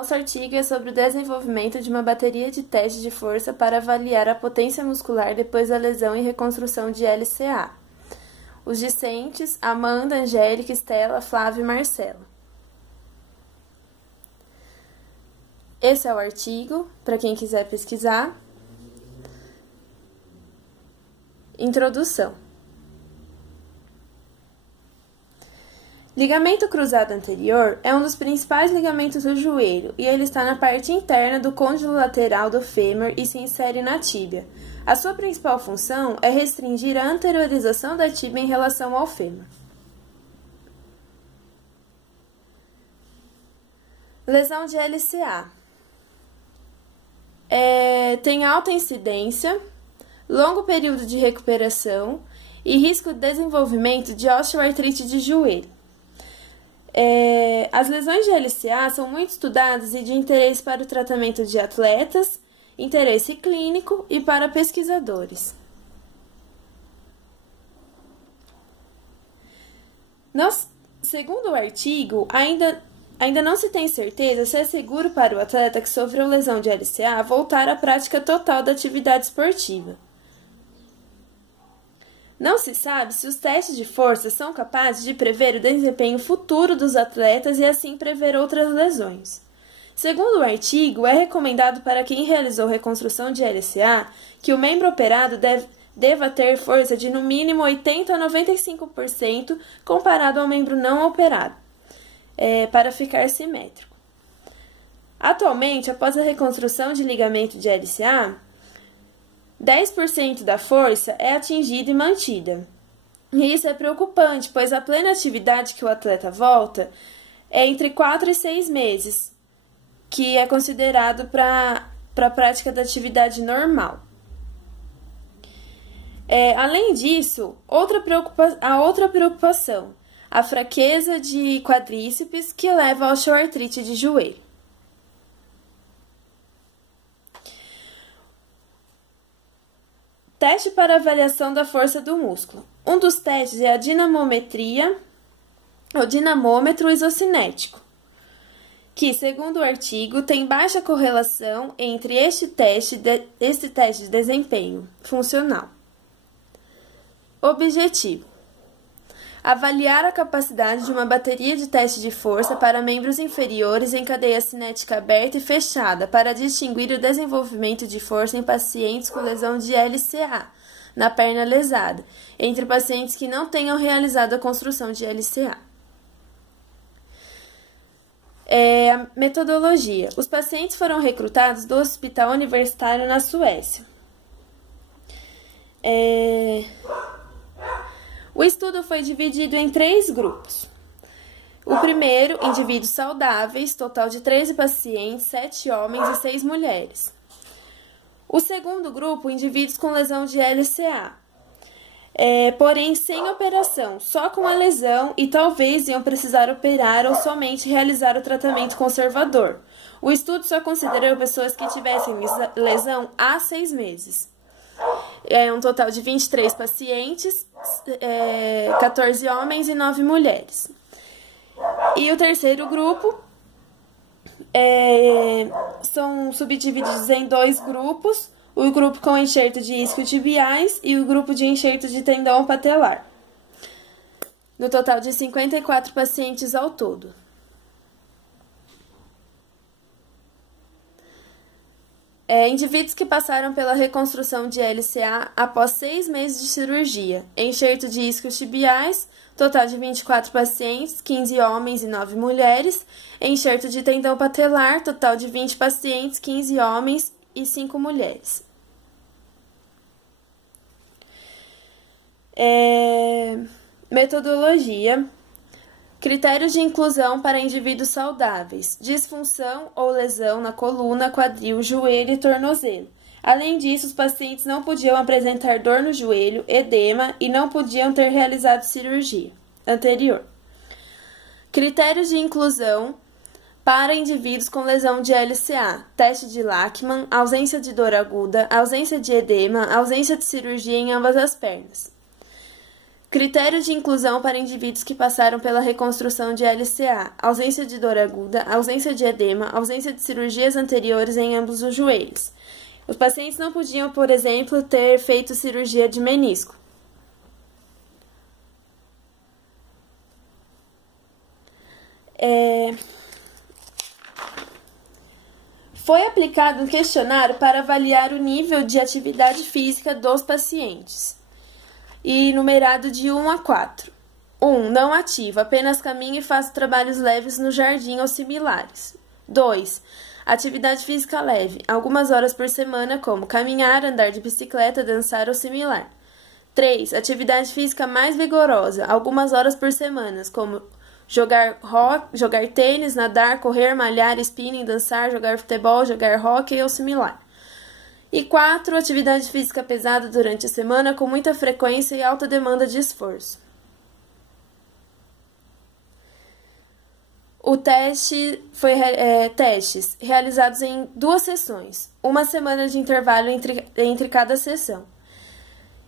Nosso artigo é sobre o desenvolvimento de uma bateria de teste de força para avaliar a potência muscular depois da lesão e reconstrução de LCA. Os discentes: Amanda, Angélica, Estela, Flávio e Marcelo. Esse é o artigo, para quem quiser pesquisar. Introdução. Ligamento cruzado anterior é um dos principais ligamentos do joelho e ele está na parte interna do côndilo lateral do fêmur e se insere na tíbia. A sua principal função é restringir a anteriorização da tíbia em relação ao fêmur. Lesão de LCA. Tem alta incidência, longo período de recuperação e risco de desenvolvimento de osteoartrite de joelho. As lesões de LCA são muito estudadas e de interesse para o tratamento de atletas, interesse clínico e para pesquisadores. Segundo o artigo, ainda não se tem certeza se é seguro para o atleta que sofreu lesão de LCA voltar à prática total da atividade esportiva. Não se sabe se os testes de força são capazes de prever o desempenho futuro dos atletas e assim prever outras lesões. Segundo o artigo, é recomendado para quem realizou reconstrução de LCA que o membro operado deva ter força de no mínimo 80% a 95% comparado ao membro não operado, para ficar simétrico. Atualmente, após a reconstrução de ligamento de LCA, 10% da força é atingida e mantida. E isso é preocupante, pois a plena atividade que o atleta volta é entre 4 e 6 meses, que é considerado para a prática da atividade normal. Além disso, a outra preocupação, a fraqueza de quadríceps que leva à osteoartrite de joelho. Teste para avaliação da força do músculo. Um dos testes é a dinamometria, o dinamômetro isocinético, que, segundo o artigo, tem baixa correlação entre este teste de desempenho funcional. Objetivo: avaliar a capacidade de uma bateria de teste de força para membros inferiores em cadeia cinética aberta e fechada para distinguir o desenvolvimento de força em pacientes com lesão de LCA na perna lesada, entre pacientes que não tenham realizado a construção de LCA. A metodologia. Os pacientes foram recrutados do Hospital Universitário na Suécia. O estudo foi dividido em 3 grupos. O primeiro, indivíduos saudáveis, total de 13 pacientes, 7 homens e 6 mulheres. O segundo grupo, indivíduos com lesão de LCA, porém sem operação, só com a lesão e talvez iam precisar operar ou somente realizar o tratamento conservador. O estudo só considerou pessoas que tivessem lesão há 6 meses. Um total de 23 pacientes, 14 homens e 9 mulheres. E o terceiro grupo são subdivididos em 2 grupos, o grupo com enxerto de isquiotibiais e o grupo de enxerto de tendão patelar. No total de 54 pacientes ao todo. Indivíduos que passaram pela reconstrução de LCA após 6 meses de cirurgia, enxerto de isquiotibiais, total de 24 pacientes, 15 homens e 9 mulheres, enxerto de tendão patelar, total de 20 pacientes, 15 homens e 5 mulheres. Metodologia. Critérios de inclusão para indivíduos saudáveis: disfunção ou lesão na coluna, quadril, joelho e tornozelo. Além disso, os pacientes não podiam apresentar dor no joelho, edema e não podiam ter realizado cirurgia anterior. Critérios de inclusão para indivíduos com lesão de LCA: teste de Lachman, ausência de dor aguda, ausência de edema, ausência de cirurgia em ambas as pernas. Critério de inclusão para indivíduos que passaram pela reconstrução de LCA: ausência de dor aguda, ausência de edema, ausência de cirurgias anteriores em ambos os joelhos. Os pacientes não podiam, por exemplo, ter feito cirurgia de menisco. Foi aplicado um questionário para avaliar o nível de atividade física dos pacientes, e numerado de 1 a 4. 1. Não ativo, apenas caminho e faço trabalhos leves no jardim ou similares. 2. Atividade física leve, algumas horas por semana, como caminhar, andar de bicicleta, dançar ou similar. 3. Atividade física mais vigorosa, algumas horas por semana, como jogar tênis, nadar, correr, malhar, spinning, dançar, jogar futebol, jogar hóquei ou similar. E 4. Atividade física pesada durante a semana, com muita frequência e alta demanda de esforço. O teste foi testes realizados em 2 sessões, 1 semana de intervalo entre cada sessão.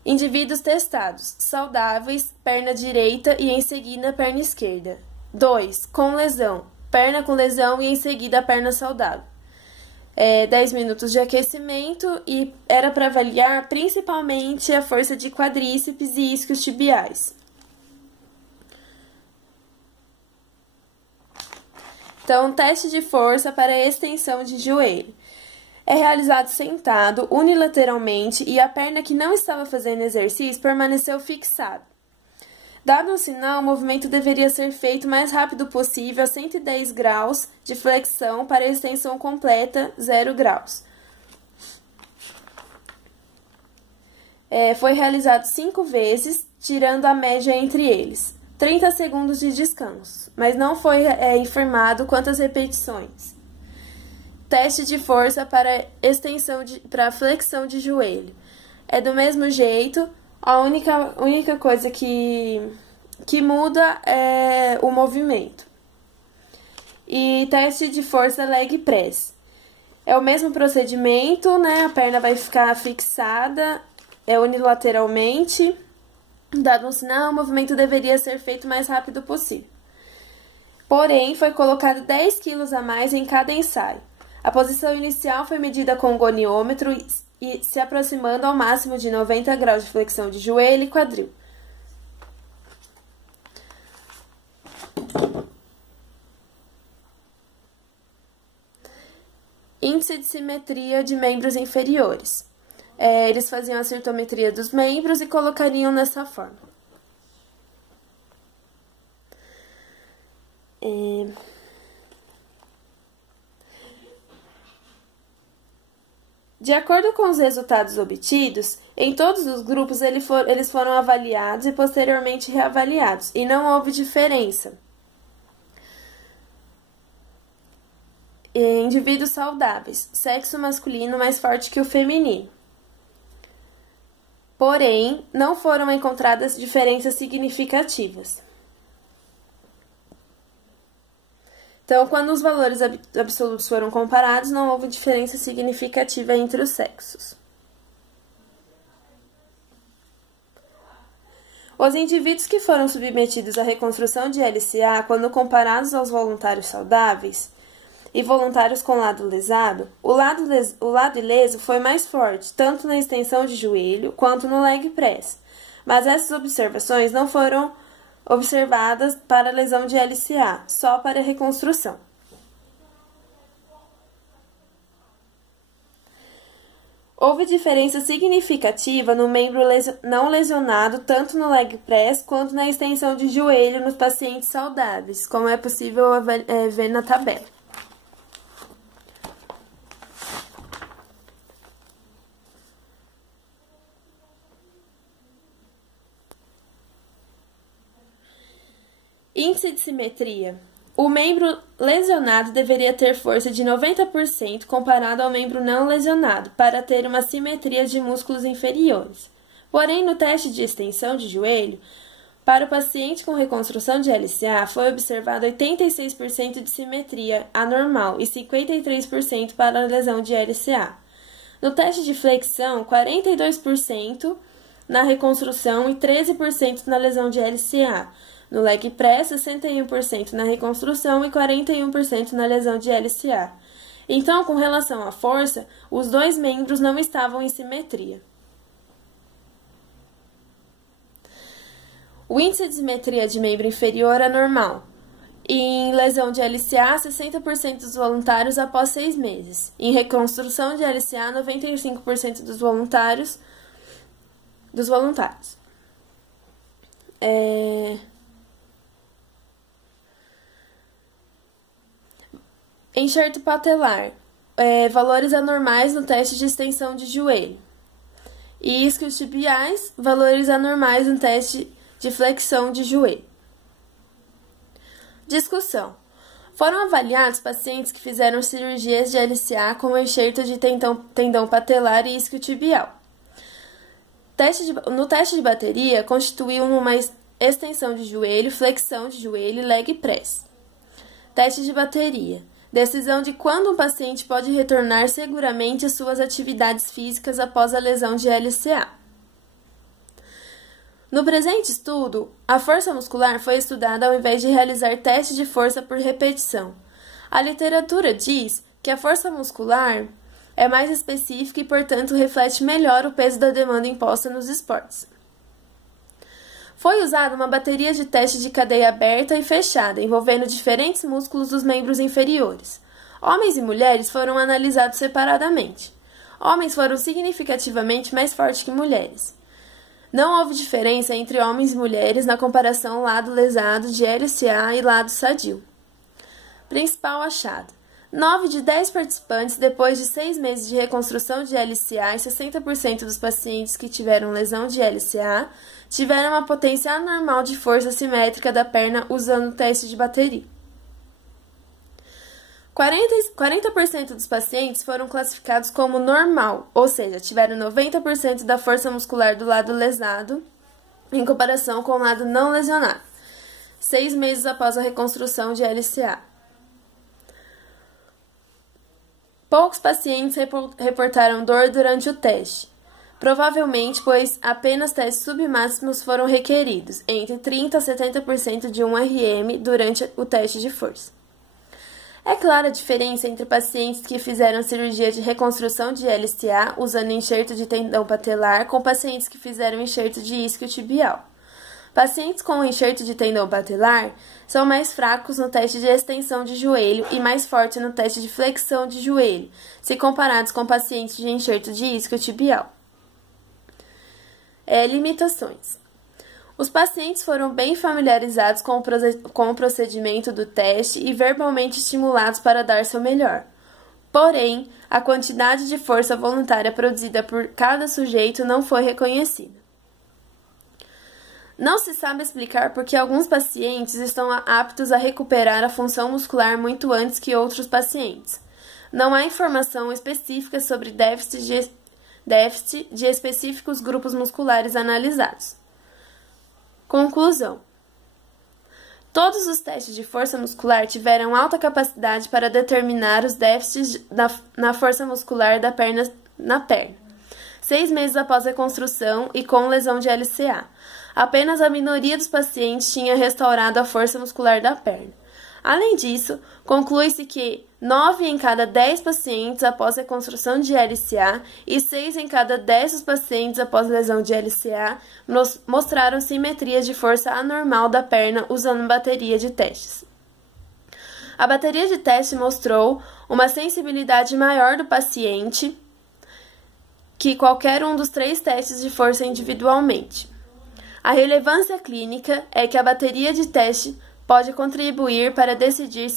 Indivíduos testados: saudáveis, perna direita e em seguida perna esquerda. 2. Com lesão, perna com lesão e em seguida a perna saudável. 10 minutos de aquecimento e era para avaliar principalmente a força de quadríceps e isquios tibiais. Então, teste de força para extensão de joelho. É realizado sentado, unilateralmente, e a perna que não estava fazendo exercício permaneceu fixada. Dado um sinal, o movimento deveria ser feito o mais rápido possível a 110 graus de flexão para a extensão completa, 0 graus. Foi realizado 5 vezes, tirando a média entre eles. 30 segundos de descanso, mas não foi informado quantas repetições. Teste de força para para flexão de joelho. É do mesmo jeito, a única coisa que muda é o movimento. E teste de força leg press. É o mesmo procedimento, né? A perna vai ficar fixada unilateralmente. Dado um sinal, o movimento deveria ser feito o mais rápido possível. Porém, foi colocado 10 kg a mais em cada ensaio. A posição inicial foi medida com o goniômetro e se aproximando ao máximo de 90 graus de flexão de joelho e quadril. Índice de simetria de membros inferiores. Eles faziam a cirtometria dos membros e colocariam nessa forma. De acordo com os resultados obtidos, em todos os grupos eles foram avaliados e posteriormente reavaliados, e não houve diferença. Indivíduos saudáveis, sexo masculino mais forte que o feminino. Porém, não foram encontradas diferenças significativas. Então, quando os valores absolutos foram comparados, não houve diferença significativa entre os sexos. Os indivíduos que foram submetidos à reconstrução de LCA, quando comparados aos voluntários saudáveis e voluntários com lado lesado, o lado ileso foi mais forte, tanto na extensão de joelho quanto no leg press, mas essas observações não foram observadas para lesão de LCA, só para a reconstrução. Houve diferença significativa no membro não lesionado, tanto no leg press quanto na extensão de joelho nos pacientes saudáveis, como é possível ver na tabela. Índice de simetria. O membro lesionado deveria ter força de 90% comparado ao membro não lesionado, para ter uma simetria de músculos inferiores. Porém, no teste de extensão de joelho, para o paciente com reconstrução de LCA, foi observado 86% de simetria anormal e 53% para a lesão de LCA. No teste de flexão, 42% na reconstrução e 13% na lesão de LCA. No leg press, 61% na reconstrução e 41% na lesão de LCA. Então, com relação à força, os dois membros não estavam em simetria. O índice de simetria de membro inferior é normal. Em lesão de LCA, 60% dos voluntários após 6 meses. Em reconstrução de LCA, 95% dos voluntários. Enxerto patelar. Valores anormais no teste de extensão de joelho. E isquiotibiais, valores anormais no teste de flexão de joelho. Discussão. Foram avaliados pacientes que fizeram cirurgias de LCA com enxerto de tendão patelar e isquiotibial. No teste de bateria, constituiu uma extensão de joelho, flexão de joelho e leg press. Teste de bateria. Decisão de quando um paciente pode retornar seguramente às suas atividades físicas após a lesão de LCA. No presente estudo, a força muscular foi estudada ao invés de realizar teste de força por repetição. A literatura diz que a força muscular é mais específica e, portanto, reflete melhor o peso da demanda imposta nos esportes. Foi usada uma bateria de teste de cadeia aberta e fechada, envolvendo diferentes músculos dos membros inferiores. Homens e mulheres foram analisados separadamente. Homens foram significativamente mais fortes que mulheres. Não houve diferença entre homens e mulheres na comparação lado lesado de LCA e lado sadio. Principal achado. 9 de 10 participantes, depois de 6 meses de reconstrução de LCA e 60% dos pacientes que tiveram lesão de LCA, tiveram uma potência anormal de força simétrica da perna usando o teste de bateria. 40% dos pacientes foram classificados como normal, ou seja, tiveram 90% da força muscular do lado lesado, em comparação com o lado não lesionado, 6 meses após a reconstrução de LCA. Poucos pacientes reportaram dor durante o teste, provavelmente pois apenas testes submáximos foram requeridos, entre 30% a 70% de 1 RM durante o teste de força. É clara a diferença entre pacientes que fizeram cirurgia de reconstrução de LCA usando enxerto de tendão patelar com pacientes que fizeram enxerto de isquiotibial. Pacientes com enxerto de tendão patelar são mais fracos no teste de extensão de joelho e mais fortes no teste de flexão de joelho, se comparados com pacientes de enxerto de isquiotibial. Limitações. Os pacientes foram bem familiarizados com o procedimento do teste e verbalmente estimulados para dar seu melhor. Porém, a quantidade de força voluntária produzida por cada sujeito não foi reconhecida. Não se sabe explicar por que alguns pacientes estão aptos a recuperar a função muscular muito antes que outros pacientes. Não há informação específica sobre déficit de específicos grupos musculares analisados. Conclusão. Todos os testes de força muscular tiveram alta capacidade para determinar os déficits na força muscular na perna, 6 meses após a reconstrução e com lesão de LCA. Apenas a minoria dos pacientes tinha restaurado a força muscular da perna. Além disso, conclui-se que 9 em cada 10 pacientes após a reconstrução de LCA e 6 em cada 10 dos pacientes após lesão de LCA mostraram simetria de força anormal da perna usando bateria de testes. A bateria de teste mostrou uma sensibilidade maior do paciente que qualquer um dos 3 testes de força individualmente. A relevância clínica é que a bateria de teste pode contribuir para decidir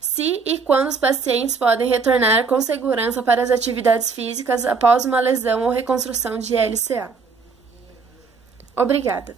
se e quando os pacientes podem retornar com segurança para as atividades físicas após uma lesão ou reconstrução de LCA. Obrigada.